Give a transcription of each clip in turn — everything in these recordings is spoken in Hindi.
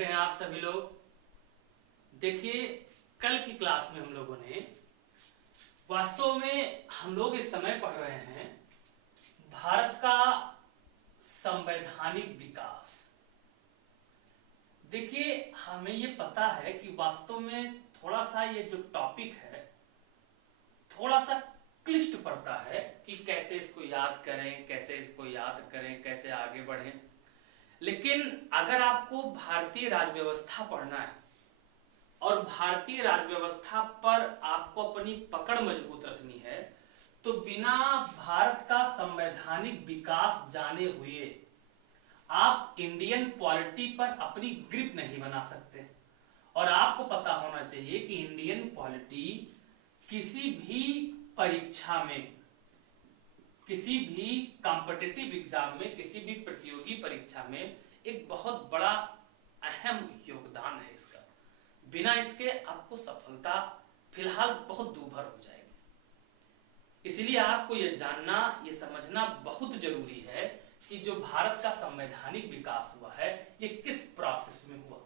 कैसे हैं आप सभी लोग। देखिए, कल की क्लास में हम लोगों ने वास्तव में हम लोग इस समय पढ़ रहे हैं भारत का संवैधानिक विकास। देखिए, हमें ये पता है कि वास्तव में थोड़ा सा ये जो टॉपिक है थोड़ा सा क्लिष्ट पड़ता है कि कैसे इसको याद करें, कैसे आगे बढ़ें। लेकिन अगर आपको भारतीय राज्य व्यवस्था पढ़ना है और भारतीय राज्य व्यवस्था पर आपको अपनी पकड़ मजबूत रखनी है तो बिना भारत का संवैधानिक विकास जाने हुए आप इंडियन पॉलिटी पर अपनी ग्रिप नहीं बना सकते। और आपको पता होना चाहिए कि इंडियन पॉलिटी किसी भी परीक्षा में, किसी भी कॉम्पिटिटिव एग्जाम में, किसी भी प्रतियोगी परीक्षा में एक बहुत बड़ा अहम योगदान है इसका। बिना इसके आपको सफलता फिलहाल बहुत दूभर हो जाएगी। इसलिए आपको यह जानना, यह समझना बहुत जरूरी है कि जो भारत का संवैधानिक विकास हुआ है ये किस प्रोसेस में हुआ।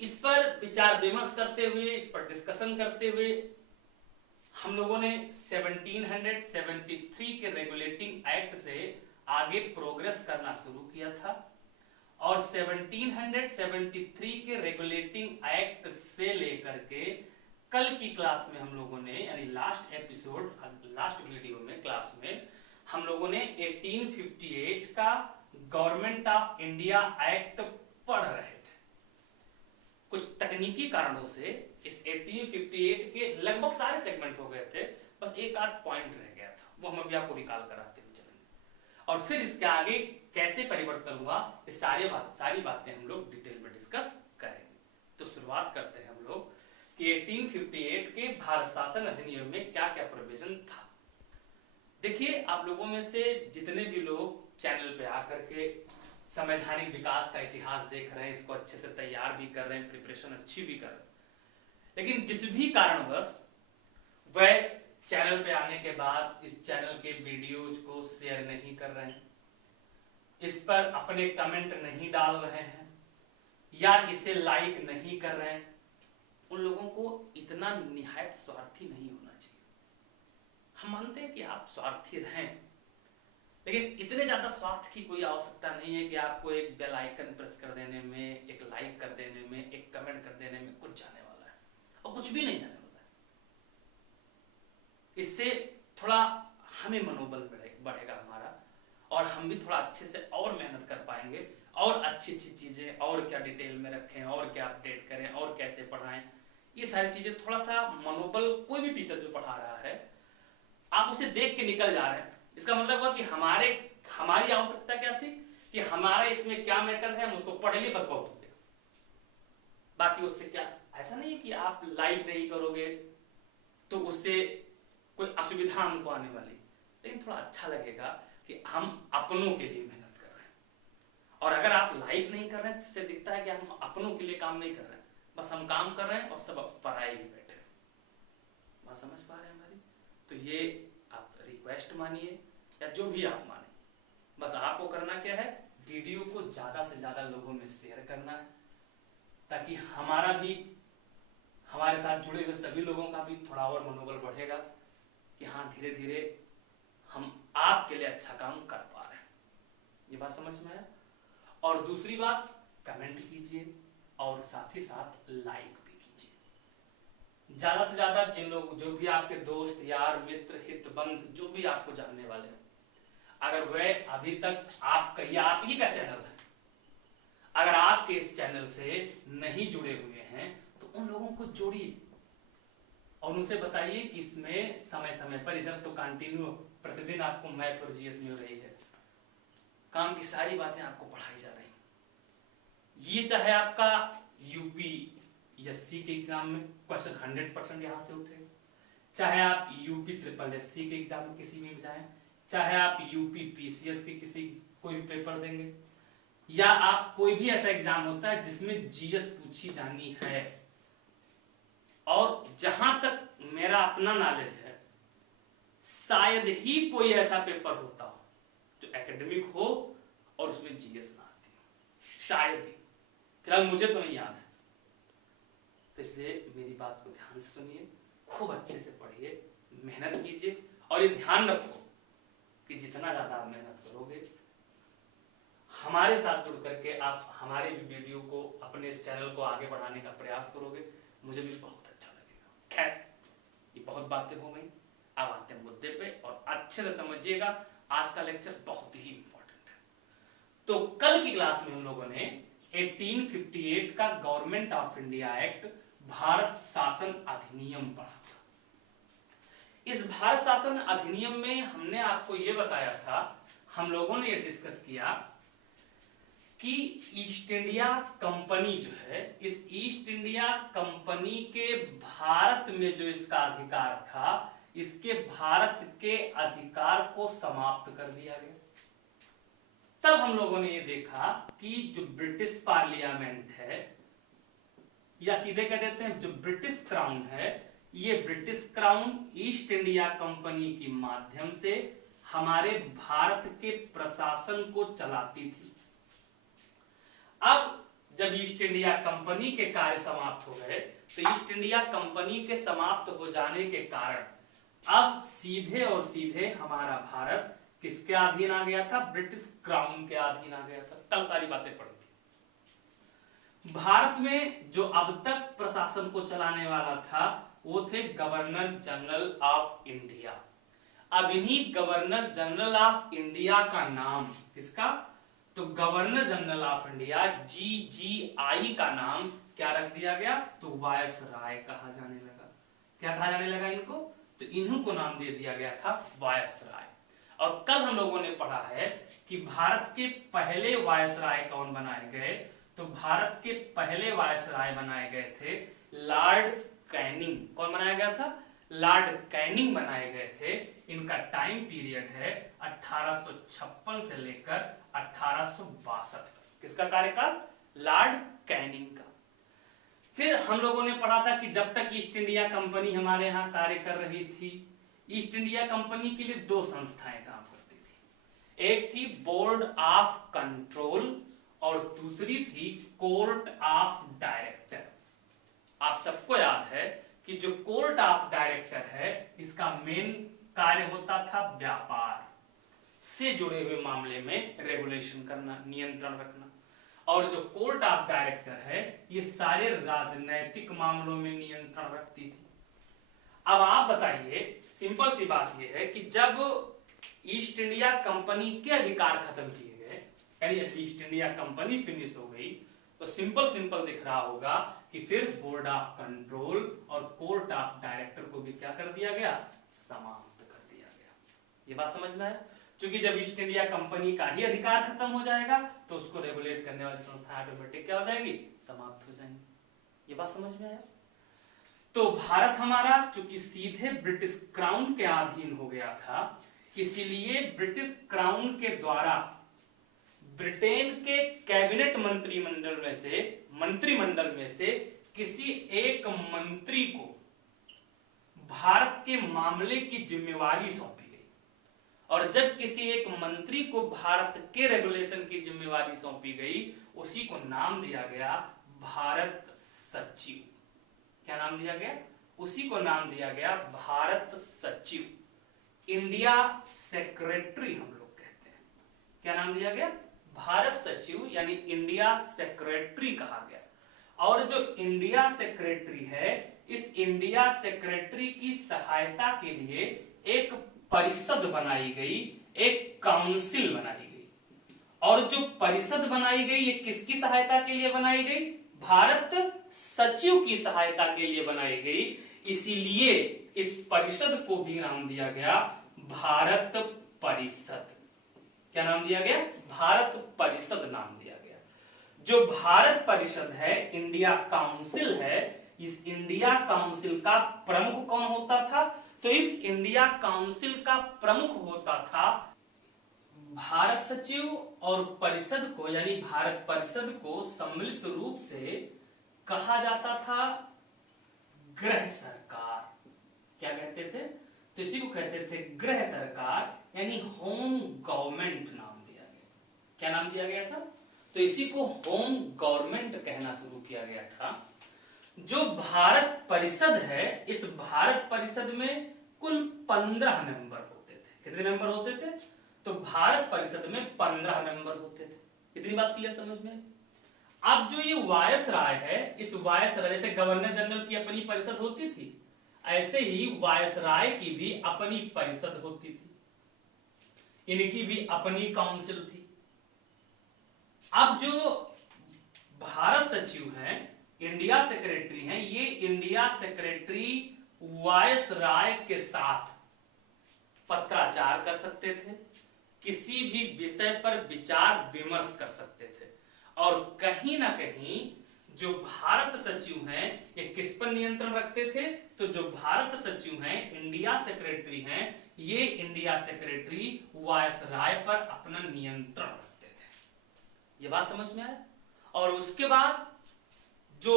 इस पर विचार विमर्श करते हुए, इस पर डिस्कशन करते हुए हम लोगों ने 1773 के रेगुलेटिंग एक्ट से आगे प्रोग्रेस करना शुरू किया था और 1773 के रेगुलेटिंग एक्ट से लेकर के कल की क्लास में हम लोगों ने, यानी लास्ट एपिसोड, लास्ट वीडियो में, क्लास में हम लोगों ने 1858 का गवर्नमेंट ऑफ इंडिया एक्ट पढ़ रहे थे। कुछ तकनीकी कारणों से इस 1858 के लगभग सारे सेगमेंट हो गए थे, बस एक आध पॉइंट रह गया था, वो हम अभी आपको रिकॉल कराते हुए चलेंगे। और फिर इसके आगे कैसे परिवर्तन हुआ, ये सारी बातें हम लोग डिटेल में डिस्कस करेंगे। तो शुरुआत करते हैं हम लोग कि 1858 के भारत शासन अधिनियम में क्या क्या प्रोविजन था। देखिए, आप लोगों में से जितने भी लोग चैनल पे आकर के संवैधानिक विकास का इतिहास देख रहे हैं, इसको अच्छे से तैयार भी कर रहे हैं, प्रिपरेशन अच्छी भी कर रहे हैं, लेकिन जिस भी कारणवश वह चैनल पे आने के बाद इस चैनल के वीडियोज को शेयर नहीं कर रहे हैं, इस पर अपने कमेंट नहीं डाल रहे हैं या इसे लाइक नहीं कर रहे हैं, उन लोगों को इतना निहायत स्वार्थी नहीं होना चाहिए। हम मानते हैं कि आप स्वार्थी रहें, लेकिन इतने ज्यादा स्वार्थ की कोई आवश्यकता नहीं है कि आपको एक बेल आइकन प्रेस कर देने में, एक लाइक कर देने में, एक कमेंट कर देने में कुछ जाने वाला है और कुछ भी नहीं जाने वाला है। इससे थोड़ा हमें मनोबल बढ़ेगा हमारा, और हम भी थोड़ा अच्छे से और मेहनत कर पाएंगे और अच्छी अच्छी चीजें और क्या डिटेल में रखें और क्या अपडेट करें और कैसे पढ़ाएं, ये सारी चीजें थोड़ा सा मनोबल, कोई भी टीचर जो पढ़ा रहा है आप उसे देख के निकल जा रहे हैं, इसका मतलब हुआ कि हमारी आवश्यकता क्या थी कि हमारा इसमें क्या मैटर है, हम उसको पढ़ लिए बस बहुत हो गया, बाकी उससे क्या। ऐसा नहीं है कि आप लाइक नहीं करोगे तो उससे कोई असुविधा हमको आने वाली, लेकिन थोड़ा अच्छा लगेगा कि हम अपनों के लिए मेहनत कर रहे हैं। और अगर आप लाइक नहीं कर रहे हैं तो इससे दिखता है कि हम अपनों के लिए काम नहीं कर रहे हैं, बस हम काम कर रहे हैं और सब पढ़ाई ही बैठे। बात समझ पा रहे हैं हमारी? तो ये आप रिक्वेस्ट मानिए या जो भी आप माने, बस आपको करना क्या है, वीडियो को ज्यादा से ज्यादा लोगों में शेयर करना है, ताकि हमारा भी, हमारे साथ जुड़े हुए सभी लोगों का भी थोड़ा और मनोबल बढ़ेगा कि हाँ, धीरे धीरे हम आपके लिए अच्छा काम कर पा रहे हैं। ये बात समझ में आया? और दूसरी बात, कमेंट कीजिए और साथ ही साथ लाइक भी कीजिए। ज्यादा से ज्यादा जिन लोग, जो भी आपके दोस्त, यार, मित्र, हितबंध, जो भी आपको जानने वाले हैं, अगर वह अभी तक आप ही का चैनल है, अगर आपके इस चैनल से नहीं जुड़े हुए हैं तो उन लोगों को जोड़िए और उनसे बताइए कि इसमें समय समय पर, इधर तो कंटिन्यू प्रतिदिन आपको मैथ और जीएस मिल रही है, काम की सारी बातें आपको पढ़ाई जा रही हैं। ये चाहे आपका यूपीएससी के एग्जाम में क्वेश्चन 100% यहां से उठेगा, चाहे आप यूपी के एग्जाम में किसी में जाएं, चाहे आप यूपी पीसीएस के किसी कोई पेपर देंगे, या आप कोई भी ऐसा एग्जाम होता है जिसमें जीएस पूछी जानी है। और जहां तक मेरा अपना नॉलेज है, शायद ही कोई ऐसा पेपर होता हो जो एकेडमिक हो और उसमें जीएस ना आती हो, शायद ही। फिलहाल मुझे तो नहीं याद है। तो इसलिए मेरी बात को ध्यान से सुनिए, खूब अच्छे से पढ़िए, मेहनत कीजिए, और ये ध्यान रखो कि जितना ज्यादा आप मेहनत करोगे, हमारे साथ जुड़ करके आप हमारे भी वीडियो को, अपने इस चैनल को आगे बढ़ाने का प्रयास करोगे, मुझे भी बहुत अच्छा लगेगा। खैर, ये बहुत बातें हो गई, अब आते हैं मुद्दे पे, और अच्छे से समझिएगा, आज का लेक्चर बहुत ही इंपॉर्टेंट है। तो कल की क्लास में हम लोगों ने 1858 का government of India act, Bharat शासन अधिनियम पढ़ा था। इस भारत शासन अधिनियम में हमने आपको यह बताया था, हम लोगों ने यह डिस्कस किया कि ईस्ट इंडिया कंपनी जो है, इस ईस्ट इंडिया कंपनी के भारत में जो इसका अधिकार था, इसके भारत के अधिकार को समाप्त कर दिया गया। तब हम लोगों ने ये देखा कि जो ब्रिटिश पार्लियामेंट है, या सीधे कह देते हैं जो ब्रिटिश क्राउन है, ये British crown east India company के माध्यम से हमारे भारत के प्रशासन को चलाती थी। अब जब ईस्ट इंडिया कंपनी के कार्य समाप्त हो गए, तो ईस्ट इंडिया कंपनी के समाप्त हो जाने के कारण अब सीधे और सीधे हमारा भारत किसके अधीन आ गया था? ब्रिटिश क्राउन के अधीन आ गया था। कल सारी बातें पढ़ी थी। भारत में जो अब तक प्रशासन को चलाने वाला था, वो थे गवर्नर जनरल ऑफ इंडिया। अब इन्हीं गवर्नर जनरल ऑफ इंडिया का नाम किसका? तो governor general of India GGI का नाम क्या रख दिया गया? तो वायसराय कहा जाने लगा। क्या कहा जाने लगा इनको? तो इन्हीं को नाम दे दिया गया था वायसराय। और कल हम लोगों ने पढ़ा है कि भारत के पहले वायसराय कौन बनाए गए? तो भारत के पहले वायसराय बनाए गए थे लॉर्ड कैनिंग। कौन बनाया गया था? लॉर्ड कैनिंग बनाए गए थे। इनका टाइम पीरियड है 1856 से लेकर 1862 तक। किसका कार्यकाल? लॉर्ड कैनिंग का। फिर हम लोगों ने पढ़ा था कि जब तक ईस्ट इंडिया कंपनी हमारे यहाँ कार्य कर रही थी, ईस्ट इंडिया कंपनी के लिए दो संस्थाएं काम करती थी। एक थी बोर्ड ऑफ कंट्रोल और दूसरी थी कोर्ट ऑफ डायरेक्टर। आप सबको याद है कि जो कोर्ट ऑफ डायरेक्टर है, इसका मेन कार्य होता था व्यापार से जुड़े हुए मामले में रेगुलेशन करना, नियंत्रण रखना, और जो कोर्ट ऑफ डायरेक्टर है, ये सारे राजनैतिक मामलों में नियंत्रण रखती थी। अब आप बताइए, सिंपल सी बात यह है कि जब ईस्ट इंडिया कंपनी के अधिकार खत्म किए गए, यानी ईस्ट इंडिया कंपनी फिनिश हो गई, तो सिंपल दिख रहा होगा कि फिर बोर्ड ऑफ कंट्रोल और कोर्ट ऑफ डायरेक्टर को भी क्या कर दिया गया? समाप्त कर दिया गया। ये बात समझ में आया? क्योंकि जब ईस्ट इंडिया कंपनी का ही अधिकार खत्म हो जाएगा, तो उसको रेगुलेट करने वाली संस्था ऑटोमेटिक क्या हो जाएगी? समाप्त हो जाएंगी। ये बात समझ में आया? तो भारत हमारा चूंकि सीधे ब्रिटिश क्राउन के अधीन हो गया था, इसीलिए ब्रिटिश क्राउन के द्वारा ब्रिटेन के कैबिनेट मंत्रिमंडल में से किसी एक मंत्री को भारत के मामले की जिम्मेवारी सौंपी गई। और जब किसी एक मंत्री को भारत के रेगुलेशन की जिम्मेवारी सौंपी गई, उसी को नाम दिया गया भारत सचिव। क्या नाम दिया गया? उसी को नाम दिया गया भारत सचिव, इंडिया सेक्रेटरी हम लोग कहते हैं। क्या नाम दिया गया? भारत सचिव, यानी इंडिया सेक्रेटरी कहा गया। और जो इंडिया सेक्रेटरी है, इस इंडिया सेक्रेटरी की सहायता के लिए एक परिषद बनाई गई, एक काउंसिल बनाई गई। और जो परिषद बनाई गई, ये किसकी सहायता के लिए बनाई गई? भारत सचिव की सहायता के लिए बनाई गई। इसीलिए इस परिषद को भी नाम दिया गया भारत परिषद। क्या नाम दिया गया? भारत परिषद नाम दिया गया। जो भारत परिषद है, इंडिया काउंसिल है, इस इंडिया काउंसिल का प्रमुख कौन होता था? तो इस इंडिया काउंसिल का प्रमुख होता था भारत सचिव। और परिषद को, यानी भारत परिषद को सम्मिलित रूप से कहा जाता था गृह सरकार। क्या कहते थे? तो इसी को कहते थे गृह सरकार, यानी होम गवर्नमेंट नाम दिया गया। क्या नाम दिया गया था? तो इसी को होम गवर्नमेंट कहना शुरू किया गया था। जो भारत परिषद है, इस भारत परिषद में कुल 15 मेंबर होते थे। कितने मेंबर होते थे? तो भारत परिषद में 15 मेंबर होते थे। इतनी बात क्लियर समझ में? अब जो ये वायसराय है, इस वायसराय, जैसे गवर्नर जनरल की अपनी परिषद होती थी, ऐसे ही वायसराय की भी अपनी परिषद होती थी, इनकी भी अपनी काउंसिल थी। अब जो भारत सचिव हैं, इंडिया सेक्रेटरी हैं, ये इंडिया सेक्रेटरी वायसराय के साथ पत्राचार कर सकते थे, किसी भी विषय पर विचार विमर्श कर सकते थे। और कहीं ना कहीं जो भारत सचिव हैं, ये किस पर नियंत्रण रखते थे? तो जो भारत सचिव हैं, इंडिया सेक्रेटरी हैं, ये इंडिया सेक्रेटरी वायसराय पर अपना नियंत्रण रखते थे। ये बात समझ में आया? और उसके बाद जो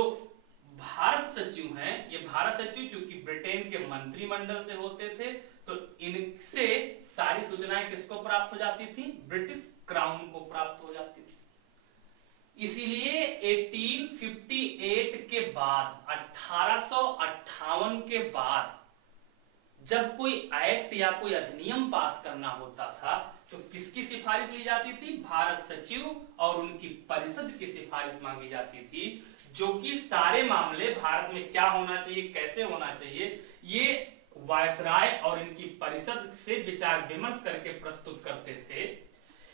भारत सचिव हैं, ये भारत सचिव चूंकि ब्रिटेन के मंत्रिमंडल से होते थे, तो इनसे सारी सूचनाएं किसको प्राप्त हो जाती थी? ब्रिटिश क्राउन को प्राप्त हो जाती थी। इसीलिए 1858 के बाद, 1858 के बाद जब कोई एक्ट या कोई अधिनियम पास करना होता था, तो किसकी सिफारिश ली जाती थी? भारत सचिव और उनकी परिषद की सिफारिश मांगी जाती थी, जो कि सारे मामले भारत में क्या होना चाहिए, कैसे होना चाहिए, ये वायसराय और इनकी परिषद से विचार विमर्श करके प्रस्तुत करते थे।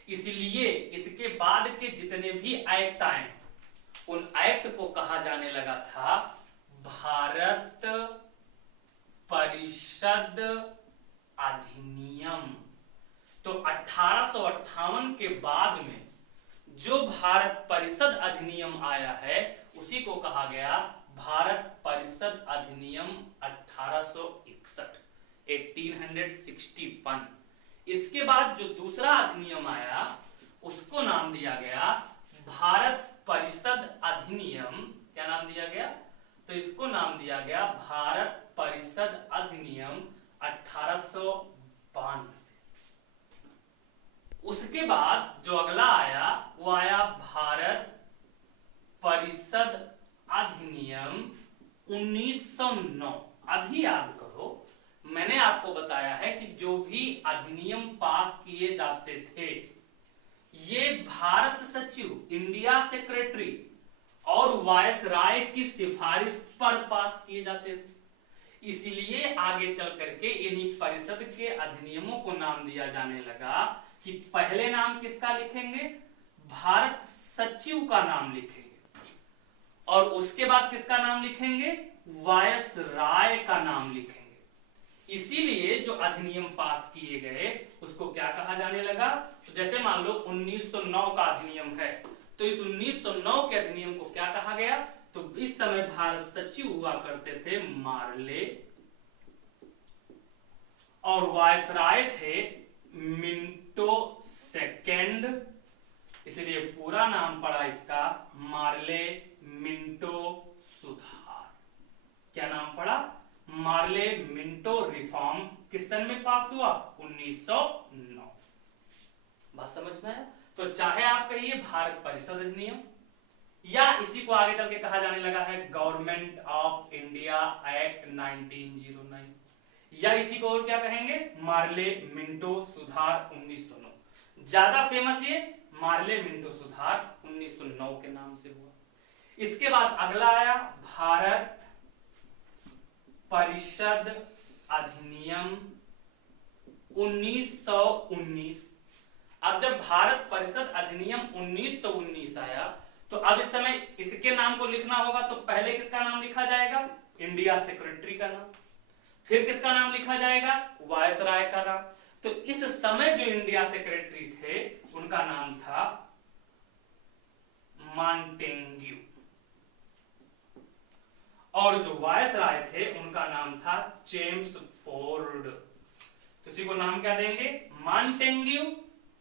इसलिए इसके बाद के जितने भी एक्ट आए, उन एक्ट को कहा जाने लगा था भारत परिषद अधिनियम। तो 1858 के बाद में जो भारत परिषद अधिनियम आया है, उसी को कहा गया भारत परिषद अधिनियम 1861, 1861। इसके बाद जो दूसरा अधिनियम आया, उसको नाम दिया गया भारत परिषद अधिनियम। क्या नाम दिया गया? तो इसको नाम दिया गया भारत परिषद अधिनियम 1892। उसके बाद जो अगला आया, वो आया भारत परिषद अधिनियम 1909। अभी याद करो, मैंने आपको बताया है कि जो भी अधिनियम पास किए जाते थे, ये भारत सचिव, इंडिया सेक्रेटरी और वायसराय की सिफारिश पर पास किए जाते थे। इसलिए आगे चल करके इन्हीं परिषद के अधिनियमों को नाम दिया जाने लगा कि पहले नाम किसका लिखेंगे? भारत सचिव का नाम लिखेंगे, और उसके बाद किसका नाम लिखेंगे? वायसराय का नाम लिखेंगे। इसीलिए जो अधिनियम पास किए गए, उसको क्या कहा जाने लगा? तो जैसे मान लो 1909 का अधिनियम है, तो इस 1909 के अधिनियम को क्या कहा गया? तो इस समय भारत सचिव हुआ करते थे मार्ले, और वायसराय थे मिंटो सेकेंड। इसलिए पूरा नाम पड़ा इसका मार्ले मिंटो सुधार। क्या नाम पड़ा? Morley Minto reform. किस सन में पास हुआ? 1909। बात समझ में आया? तो चाहे आप कहिए भारत परिषद अधिनियम, या इसी को आगे चल के कहा जाने लगा है गवर्नमेंट ऑफ इंडिया एक्ट 1909, या इसी को और क्या कहेंगे? मार्ले मिंटो सुधार 1909। ज्यादा फेमस ये मार्ले मिंटो सुधार 1909 के नाम से हुआ। इसके बाद अगला आया भारत परिषद अधिनियम 1919। अब जब भारत परिषद अधिनियम 1919 आया, तो अब इस समय इसके नाम को लिखना होगा, तो पहले किसका नाम लिखा जाएगा? इंडिया सेक्रेटरी का नाम। फिर किसका नाम लिखा जाएगा? वायसराय का नाम। तो इस समय जो इंडिया सेक्रेटरी थे, उनका नाम था मॉन्टेग्यू, और जो वायसराय थे उनका नाम था चेम्सफोर्ड। तो इसी को नाम क्या देंगे? मॉन्टेग्यू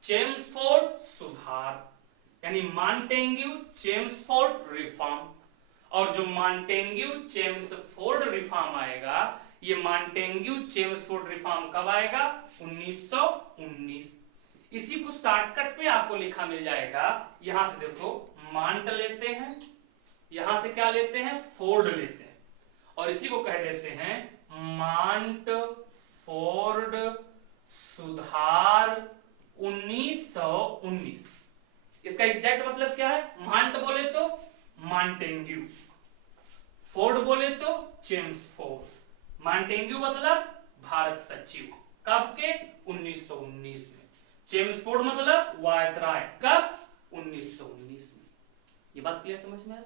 चेम्सफोर्ड सुधार, यानी मॉन्टेग्यू चेम्सफोर्ड रिफॉर्म। और जो मॉन्टेग्यू चेम्सफोर्ड रिफॉर्म आएगा, ये मॉन्टेग्यू चेम्सफोर्ड रिफॉर्म कब आएगा? 1919। इसी को शॉर्टकट में आपको लिखा मिल जाएगा। यहां से देखो मांट लेते हैं, यहां से क्या लेते हैं, फोर्ड लेते हैं, और इसी को कह देते हैं मांट फोर्ड सुधार 1919। इसका एग्जैक्ट मतलब क्या है, मांट बोले तो मांटेग्यू, फोर्ड बोले तो जेम्स फोर्ड। मांटेग्यू मतलब भारत सचिव, कब के, 1919 में। जेम्स फोर्ड मतलब वायसराय, कब, 1919 में। ये बात क्लियर समझ में आया।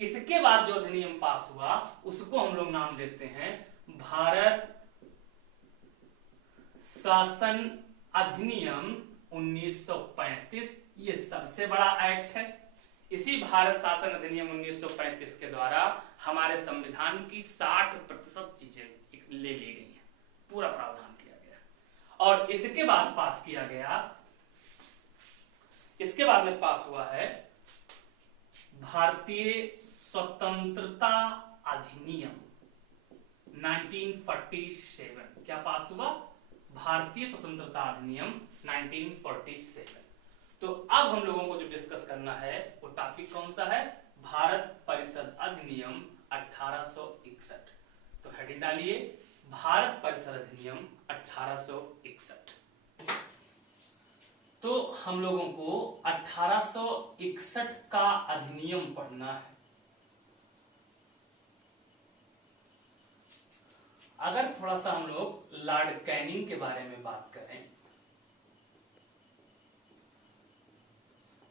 इसके बाद जो अधिनियम पास हुआ उसको हम लोग नाम देते हैं भारत शासन अधिनियम 1935। ये सबसे बड़ा एक्ट है। इसी भारत शासन अधिनियम 1935 के द्वारा हमारे संविधान की 60% चीजें ले ली गई हैं, पूरा प्रावधान किया गया। और इसके बाद पास किया गया, इसके बाद में पास हुआ है भारतीय स्वतंत्रता अधिनियम 1947। क्या पास हुआ, भारतीय स्वतंत्रता अधिनियम 1947। तो अब हम लोगों को जो डिस्कस करना है वो टॉपिक कौन सा है, भारत परिषद अधिनियम 1861। तो हेडिंग डालिए भारत परिषद अधिनियम 1861। तो हम लोगों को 1861 का अधिनियम पढ़ना है। अगर थोड़ा सा हम लोग लॉर्ड कैनिंग के बारे में बात करें,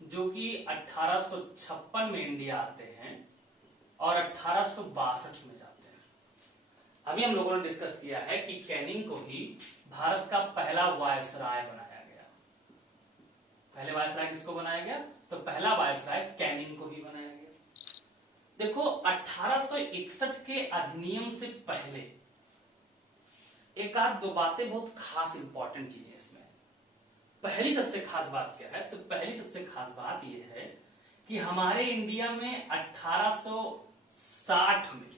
जो कि 1856 में इंडिया आते हैं और 1862 में जाते हैं। अभी हम लोगों ने डिस्कस किया है कि कैनिंग को ही भारत का पहला वायसराय बनाया गया। पहले वायसराय किसको बनाया गया, तो पहला वायसराय कैनिंग को ही बनाया गया। देखो 1861 के अधिनियम से पहले एक आध दो बातें बहुत खास इंपॉर्टेंट चीजें इसमें। पहली सबसे खास बात क्या है, तो पहली सबसे खास बात यह है कि हमारे इंडिया में 1860 में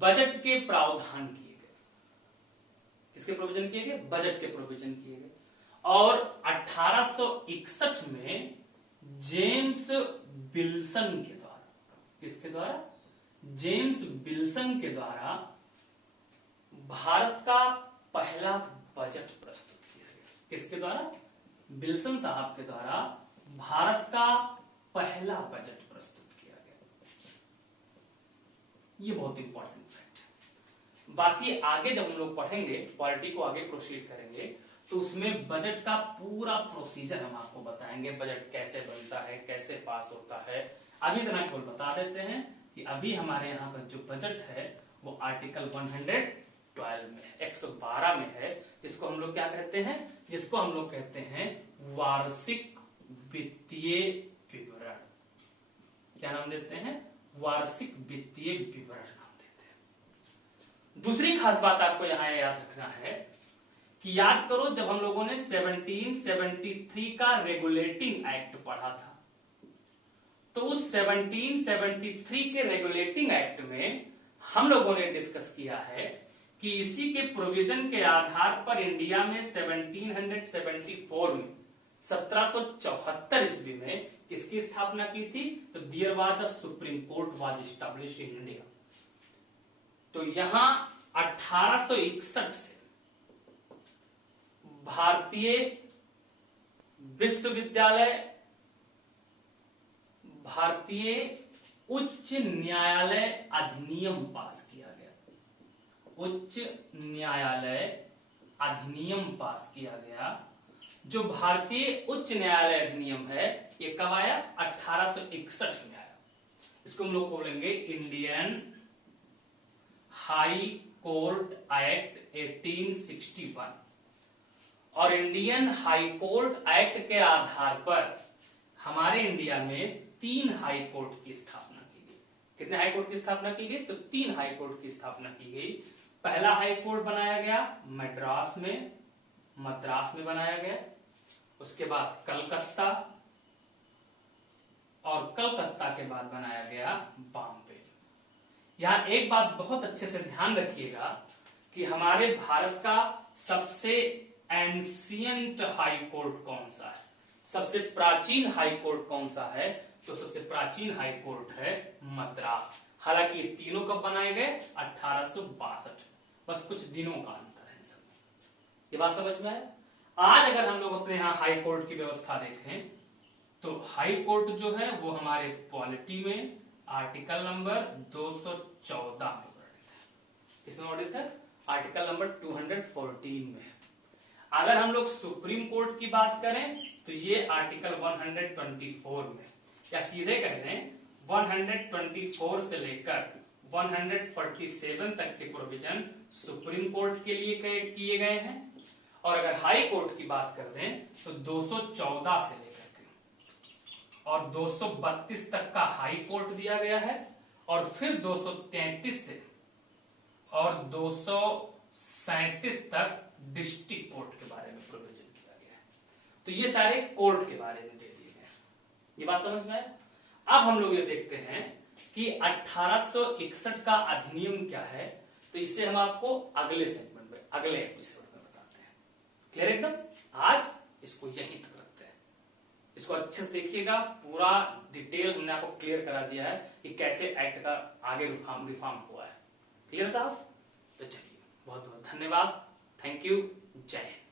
बजट के प्रावधान किए गए। किसके प्रोविजन किए गए, बजट के प्रोविजन किए गए। और 1861 में जेम्स विल्सन के द्वारा, किसके द्वारा, जेम्स विल्सन के द्वारा भारत का पहला बजट प्रस्तुत किया गया। किसके द्वारा, विल्सन साहब के द्वारा भारत का पहला बजट प्रस्तुत किया गया। ये बहुत इंपॉर्टेंट फैक्ट है। बाकी आगे जब हम लोग पढ़ेंगे, पॉलिटी को आगे प्रोसीड करेंगे, तो उसमें बजट का पूरा प्रोसीजर हम आपको बताएंगे। बजट कैसे बनता है, कैसे पास होता है। अभी इतना केवल बता देते हैं कि अभी हमारे यहाँ पर जो बजट है वो आर्टिकल 112 में, 112 में है, जिसको हम लोग क्या कहते हैं, जिसको हम लोग कहते हैं वार्षिक वित्तीय विवरण। क्या नाम देते हैं, वार्षिक वित्तीय विवरण नाम देते हैं। दूसरी खास बात आपको यहां याद रखना है कि याद करो जब हम लोगों ने 1773 का रेगुलेटिंग एक्ट पढ़ा था, तो उस 1773 के रेगुलेटिंग एक्ट में हम लोगों ने डिस्कस किया है कि इसी के प्रोविजन के आधार पर इंडिया में 1774 में 1774 ईस्वी में किसकी स्थापना की थी, तो there was a supreme court was established in India. तो यहां 1861 से भारतीय विश्वविद्यालय, भारतीय उच्च न्यायालय अधिनियम पास किया गया। उच्च न्यायालय अधिनियम पास किया गया। जो भारतीय उच्च न्यायालय अधिनियम है ये कब आया, 1861 में आया। इसको हम लोग बोलेंगे इंडियन हाई कोर्ट एक्ट 1861। और इंडियन हाई कोर्ट एक्ट के आधार पर हमारे इंडिया में 3 हाई कोर्ट की स्थापना की गई। कितने हाई कोर्ट की स्थापना की गई, तो 3 हाई कोर्ट की स्थापना की गई। पहला हाई कोर्ट बनाया गया मद्रास में बनाया गया। उसके बाद कलकत्ता, और कलकत्ता के बाद बनाया गया बॉम्बे। यहां एक बात बहुत अच्छे से ध्यान रखिएगा कि हमारे भारत का सबसे एंशियंट हाई कोर्ट कौन सा है, सबसे प्राचीन हाई कोर्ट कौन सा है, तो सबसे प्राचीन हाई कोर्ट है मद्रास। हालांकि ये तीनों कब बनाए गए, 1862, बस कुछ दिनों का अंतर है इन सब में। ये बात समझ में है। आज अगर हम लोग अपने यहाँ हाई कोर्ट की व्यवस्था देखें तो हाई कोर्ट जो है वो हमारे पॉलिटी में आर्टिकल नंबर 214 में वर्णित है। किसमें वर्णित है, आर्टिकल नंबर 214 में है। अगर हम लोग सुप्रीम कोर्ट की बात करें तो ये आर्टिकल 124 में, या सीधे कह दें 124 से लेकर 147 तक के प्रोविजन सुप्रीम कोर्ट के लिए किए गए हैं। और अगर हाई कोर्ट की बात कर दें तो 214 से लेकर के और 232 तक का हाई कोर्ट दिया गया है, और फिर 233 से और 237 तक डिस्ट्रिक्ट कोर्ट के बारे में प्रोविजन किया गया है। तो ये सारे कोर्ट के बारे में दे दिए गए। ये बात समझ में है। अब हम लोग ये देखते हैं कि 1861 का अधिनियम क्या है, तो इससे हम आपको अगले सेगमेंट में, अगले एपिसोड में बताते हैं। क्लियर एकदम। आज इसको यहीं तक रखते हैं, इसको अच्छे से देखिएगा, पूरा डिटेल हमने आपको क्लियर करा दिया है कि कैसे एक्ट का आगे रिफॉर्म हुआ है। क्लियर साहब, तो चलिए बहुत बहुत धन्यवाद, थैंक यू, जय हिंद।